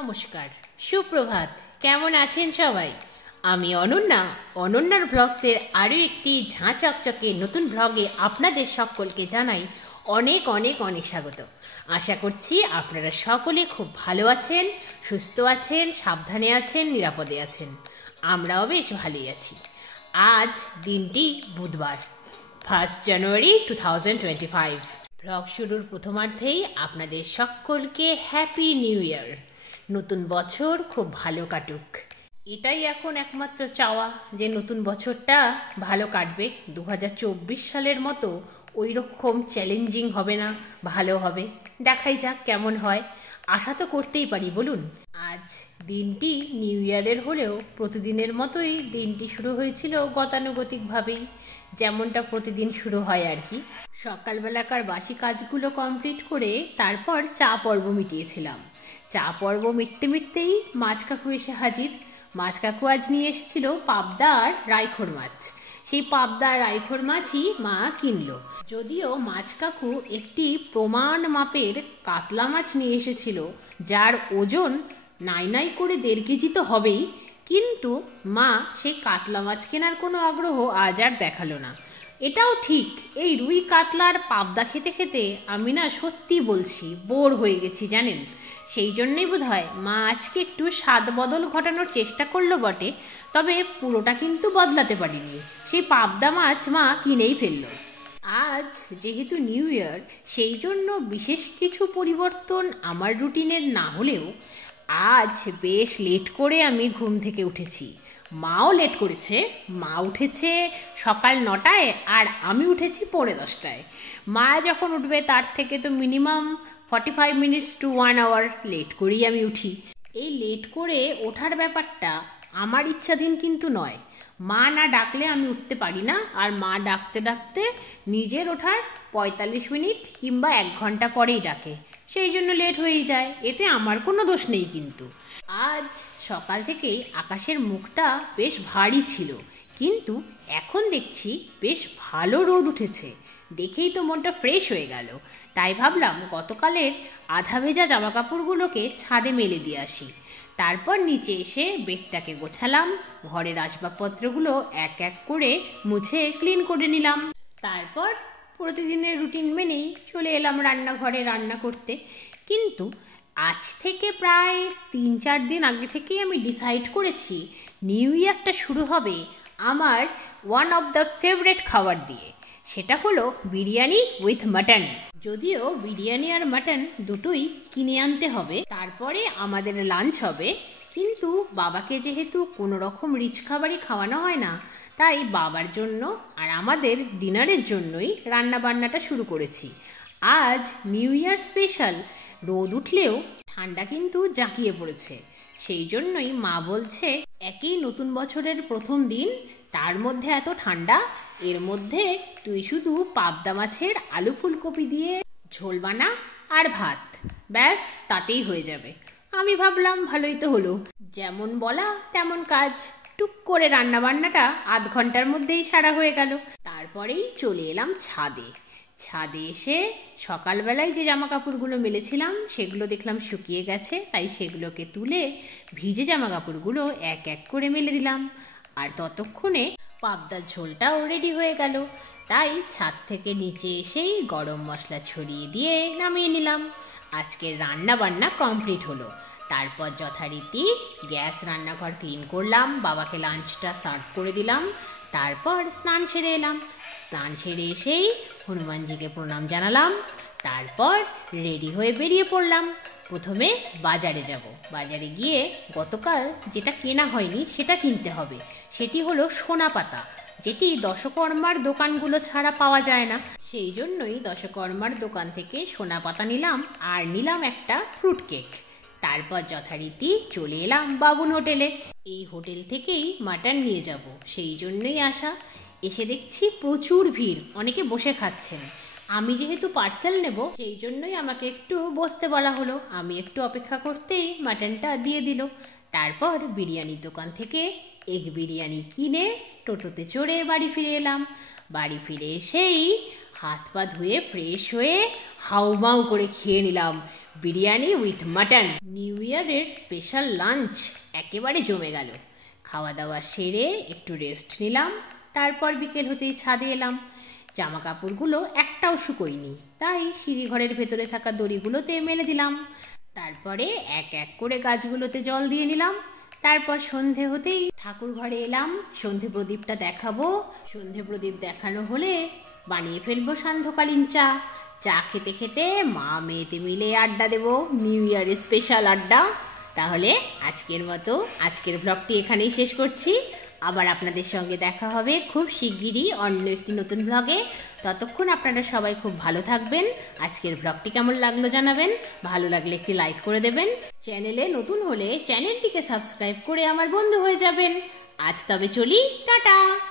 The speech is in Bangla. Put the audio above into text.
নমস্কার, সুপ্রভাত। কেমন আছেন সবাই? আমি অনন্যার ব্লগসের আরও একটি ঝাঁ চকচকে নতুন ব্লগে আপনাদের সকলকে জানাই অনেক অনেক অনেক স্বাগত। আশা করছি আপনারা সকলে খুব ভালো আছেন, সুস্থ আছেন, সাবধানে আছেন, নিরাপদে আছেন। আমরাও বেশ ভালোই আছি। আজ দিনটি বুধবার, 1 জানুয়ারি 2025। ব্লগ শুরুর প্রথমার্ধেই আপনাদের সকলকে হ্যাপি নিউ ইয়ার। নতুন বছর খুব ভালো কাটুক, এটাই এখন একমাত্র চাওয়া, যে নতুন বছরটা ভালো কাটবে। 2024 সালের মতো ওই রকম চ্যালেঞ্জিং হবে না, ভালো হবে। দেখাই যাক কেমন হয়, আশা তো করতেই পারি, বলুন। আজ দিনটি নিউ ইয়ারের হলেও প্রতিদিনের মতোই দিনটি শুরু হয়েছিল গতানুগতিকভাবেই, যেমনটা প্রতিদিন শুরু হয় আর কি। সকালবেলাকার বাসি কাজগুলো কমপ্লিট করে তারপর চা পর্ব মিটিয়েছিলাম। চা পর্ব মিটতে মিটতেই মাছ কাকু এসে হাজির। মাছ কাকু আজ নিয়ে এসেছিল পাবদা আর রাইখোর মাছ। সেই পাবদা আর রাইখোর মাছই মা কিনলো। যদিও মাছ কাকু একটি প্রমাণ মাপের কাতলা মাছ নিয়ে এসেছিল, যার ওজন নাই করে 1.5 কেজি তো হবেই, কিন্তু মা সেই কাতলা মাছ কেনার কোনো আগ্রহ আজ আর দেখালো না। এটাও ঠিক, এই রুই কাতলার পাবদা খেতে খেতে আমি না সত্যি বলছি বোর হয়ে গেছি, জানেন। সেই জন্যই বোধহয় মা আজকে একটু স্বাদ বদল ঘটানোর চেষ্টা করলো বটে, তবে পুরোটা কিন্তু বদলাতে পারিনি। সেই পাবদা মাছ মা কিনেই ফেললো। আজ যেহেতু নিউ ইয়ার, সেই জন্য বিশেষ কিছু পরিবর্তন আমার রুটিনের না হলেও আজ বেশ লেট করে আমি ঘুম থেকে উঠেছি। মাও লেট করেছে। মা উঠেছে সকাল 9টায় আর আমি উঠেছি 10:45টায়। মা যখন উঠবে তার থেকে তো minimum 45 minutes to 1 hour late করেই আমি উঠি। এই লেট করে ওঠার ব্যাপারটা আমার ইচ্ছাধীন কিন্তু নয়। মা না ডাকলে আমি উঠতে পারি না, আর মা ডাকতে ডাকতে নিজের ওঠার 45 মিনিট কিংবা 1 ঘন্টা পরেই ডাকে, সেই জন্য লেট হয়েই যায়। এতে আমার কোনো দোষ নেই। কিন্তু আজ সকাল থেকেই আকাশের মুখটা বেশ ভারী ছিল, কিন্তু এখন দেখছি বেশ ভালো রোদ উঠেছে। দেখেই তো মনটা ফ্রেশ হয়ে গেল। তাই ভাবলাম গতকালের আধা ভেজা জামা কাপড়গুলোকে ছাদে মেলে দিয়ে আসি। তারপর নিচে এসে বেডটাকে গোছালাম, ঘরের আসবাবপত্রগুলো এক এক করে মুছে ক্লিন করে নিলাম। তারপর প্রতিদিনের রুটিন মেনেই চলে এলাম রান্নাঘরে রান্না করতে। কিন্তু আজ থেকে প্রায় 3-4 দিন আগে থেকেই আমি ডিসাইড করেছি নিউ ইয়ারটা শুরু হবে আমার ওয়ান অফ দ্য ফেভারিট খাবার দিয়ে। সেটা হলো বিরিয়ানি উইথ মাটন। যদিও বিরিয়ানি আর মাটন দুটোই কিনে আনতে হবে, তারপরে আমাদের লাঞ্চ হবে। কিন্তু বাবাকে যেহেতু কোনো রকম রিচ খাবারই খাওয়ানো হয় না, তাই বাবার জন্য আর আমাদের ডিনারের জন্যই রান্না বান্নাটা শুরু করেছি। আজ নিউ ইয়ার স্পেশাল। রোদ উঠলেও ঠান্ডা কিন্তু জাঁকিয়ে পড়েছে। সেই জন্যই মা বলছে, একই নতুন বছরের প্রথম দিন, তার মধ্যে এত ঠান্ডা, এর মধ্যে তুই শুধু পাবদা মাছের আলু ফুলকপি দিয়ে ঝোল বানা আর ভাত, ব্যাস তাতেই হয়ে যাবে। আমি ভাবলাম ভালোই তো হলো, যেমন বলা তেমন কাজ। টুক করে রান্না বান্নাটা আধ ঘন্টার মধ্যেই সারা হয়ে গেল। তারপরেই চলে এলাম ছাদে। ছাদে এসে সকালবেলায় যে জামা কাপড়গুলো মেলেছিলাম সেগুলো দেখলাম শুকিয়ে গেছে, তাই সেগুলোকে তুলে ভিজে জামা কাপড়গুলো এক এক করে মেলে দিলাম। আর ততক্ষণে পাবদার ঝোলটাও রেডি হয়ে গেল। তাই ছাদ থেকে নিচে এসেই গরম মশলা ছড়িয়ে দিয়ে নামিয়ে নিলাম। আজকের রান্না বান্না কমপ্লিট হলো। তারপর যথারীতি গ্যাস রান্নাঘর ক্লিন করলাম, বাবাকে লাঞ্চটা সার্ভ করে দিলাম। তারপর স্নান সেরে এলাম। স্নান সেরে এসেই হনুমানজিকে প্রণাম জানালাম। তারপর রেডি হয়ে বেরিয়ে পড়লাম। প্রথমে বাজারে যাব। বাজারে গিয়ে গতকাল যেটা কেনা হয়নি সেটা কিনতে হবে। সেটি হলো সোনা পাতা, যেটি দশকর্মার দোকানগুলো ছাড়া পাওয়া যায় না। সেই জন্যই দশকর্মার দোকান থেকে সোনা পাতা নিলাম, আর নিলাম একটা ফ্রুট কেক। তারপর যথারীতি চলে এলাম বাবুন হোটেলে। এই হোটেল থেকেই মাটন নিয়ে যাব, সেই জন্যই আসা। এসে দেখছি প্রচুর ভিড়, অনেকে বসে খাচ্ছেন। আমি যেহেতু পার্সেল নেব, সেই জন্যই আমাকে একটু বসতে বলা হলো। আমি একটু অপেক্ষা করতেই মাটনটা দিয়ে দিল। তারপর বিরিয়ানির দোকান থেকে এগ বিরিয়ানি কিনে টোটোতে চড়ে বাড়ি ফিরে এলাম। বাড়ি ফিরে এসেই হাত পা ধুয়ে ফ্রেশ হয়ে হাউমাউ করে খেয়ে নিলাম বিরিয়ানি উইথ মাটন। নিউ ইয়ারের স্পেশাল লাঞ্চ একেবারে জমে গেল। খাওয়া দাওয়া সেরে একটু রেস্ট নিলাম, তারপর বিকেল হতেই ছাদে এলাম। জামা কাপড়গুলো একটাও শুকোয়নি, তাই সিঁড়িঘরের ভেতরে থাকা দড়িগুলোতে মেলে দিলাম। তারপরে এক এক করে গাছগুলোতে জল দিয়ে নিলাম। তারপর সন্ধে হতেই ঠাকুর ঘরে এলাম, সন্ধে প্রদীপটা দেখাবো। সন্ধে প্রদীপ দেখানো হলে বানিয়ে ফেলবো সান্ধ্যকালীন চা। চা খেতে খেতে মা মেয়েতে মিলে আড্ডা দেবো, নিউ ইয়ারের স্পেশাল আড্ডা। তাহলে আজকের মতো আজকের ব্লগটি এখানেই শেষ করছি। আবার আপনাদের সঙ্গে দেখা হবে খুব শিগগিরই অন্য একটি নতুন ব্লগে। ততক্ষণ আপনারা সবাই খুব ভালো থাকবেন। আজকের ব্লগটি কেমন লাগলো জানাবেন, ভালো লাগলে একটি লাইক করে দেবেন। চ্যানেলে নতুন হলে চ্যানেলটিকে সাবস্ক্রাইব করে আমার বন্ধু হয়ে যাবেন। আজ তবে চলি, টাটা।